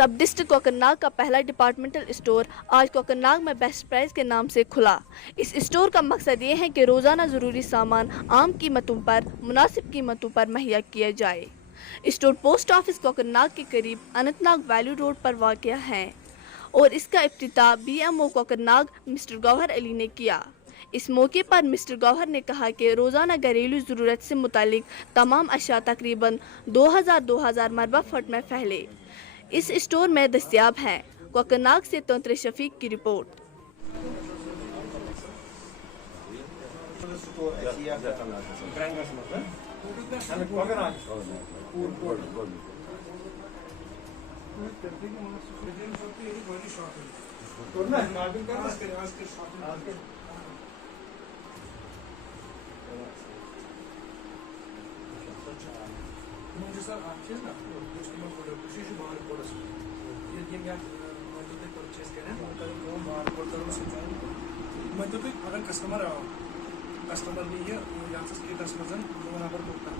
सब डिस्ट्रिक्ट कोकरनाग का पहला डिपार्टमेंटल स्टोर आज कोकरनाग में बेस्ट प्राइस के नाम से खुला। इस स्टोर का मकसद ये है कि रोज़ाना ज़रूरी सामान आम कीमतों पर मुनासिब कीमतों पर मुहैया किया जाए। स्टोर पोस्ट ऑफिस कोकरनाग के करीब अनंतनाग वैली रोड पर वाक़या है और इसका इफ्तिताह BMO कोकरनाग मिस्टर गौहर अली ने किया। इस मौके पर मिस्टर गौहर ने कहा कि रोज़ाना घरेलू ज़रूरत से मुतालिक तमाम अशिया तकरीबन 2000 मरबा फुट में फैले इस स्टोर में दस्तियाब हैं। कोकरनाग से तंत्र शफीक की रिपोर्ट। अगर कस्टमर नहीं है यहाँ से स्टेटस में बराबर करता है।